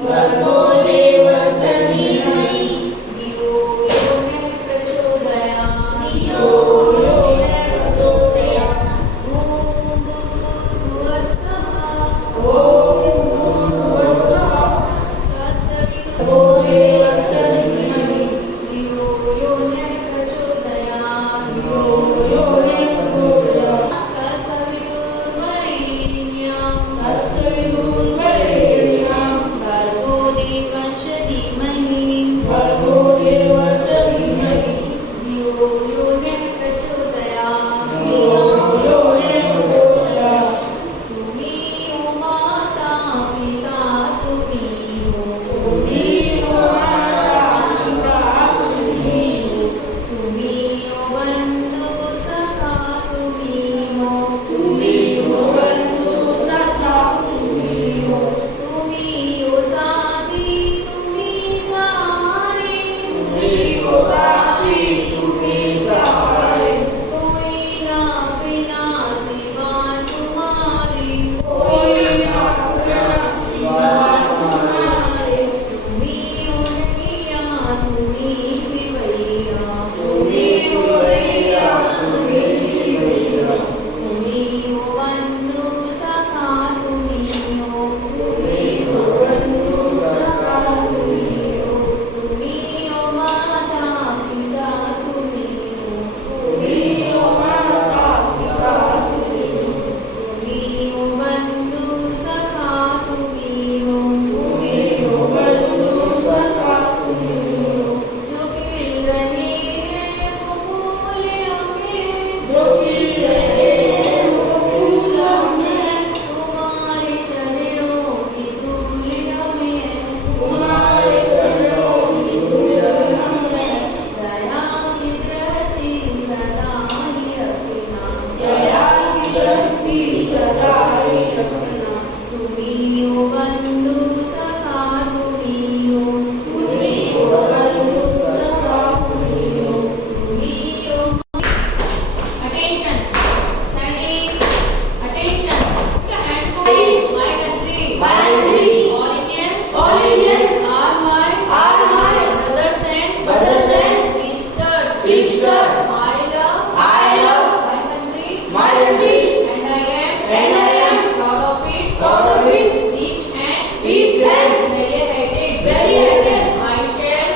भर्गो देवस्य धीमहि धियो यो न प्रचोदयात् धियो यो न प्रचोदयात् ॐ भूर्भुवस्सुवः ॐ भूर्भुवस्सुवः भर्गो तत्सवितुर्वरेण्यं देवस्य धीमहि धियो यो न प्रचोदयात् धियो यो न प्रचोदयात् तत्सवितुर्वरेण्यं तस्य विदुर्वरेण्यं भर्गो देवस्य धीमहि भर्गो देवस्य धीमहि धियो यो न प्रचोदयात् धियो यो न प्रचोदयात् तुम्ही ओ माता पिता तुम्ही हो तुम्ही माता पिता तुम्ही तुम्ही ओ बंधू सखा तुम्ही हो तुम्ही बंधू सखा तुम्ही हो तुम्ही ओ साथी तुम्ही सहारे तुम्ही साथी तुम्ही सहारे कोई ना बिना सिवा तुम्हारे कोई ना अपना सिवा तुम्हारे तुम्ही ओ नैया तुम्ही पिवैया तुम्ही भैया तुम्ही भैया तुम्ही ओ बंधू सखा तुम्ही हो तुम्ही बंधू सखा तुम्ही हो तुम्ही ओ माता पिता तुम्ही हो तुम्ही माता पिता तुम्ही हो तुम्ही ओ बंधू सखा तुम्ही हो तुम्ही बंधू सखा तुम्ही हो जो खिल रहे हैं वो फूल हमें जो खिल रहे हैं वो फूल हमें तुम्हारे चरणों की धूल हमें तुम्हारे चरणों की धूल हमें दया की दृष्टि सदा ही रखना दया की दृष्टि सदा ही रखना तुम्ही ओ बंधू सखा तुम्ही हो तुम्ही बंधु सखा तुम्ही हो तुम्ही ओ attention standing attention put your hand for my country My country. all Indians All Indians are my brothers and sisters Sister. I love I love my country my country and I am proud of it proud of it each and each and very hated I I shall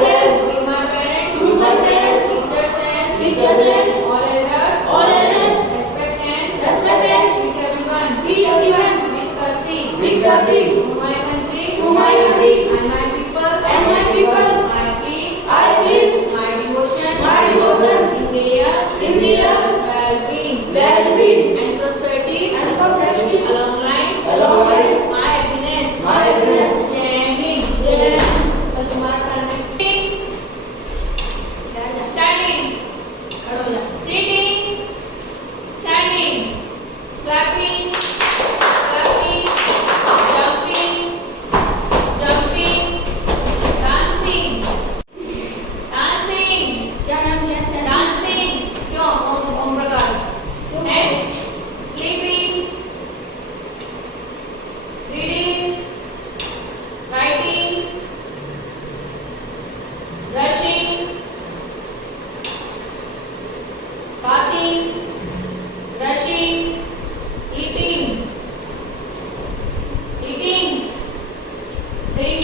shall to my parents to my parents teachers and all elders respect and treat everyone with courtesy to my country To my country. and my people And my people. I I please my devotion my devotion in their well-being well-being and prosperity and prosperity along lines along lines my happiness my happiness जय हिंद जय तो तुम्हारा turn है standing sitting standing clapping jumping dancing क्यों Om Prakash and sleeping reading writing brushing bathing brushing eating drink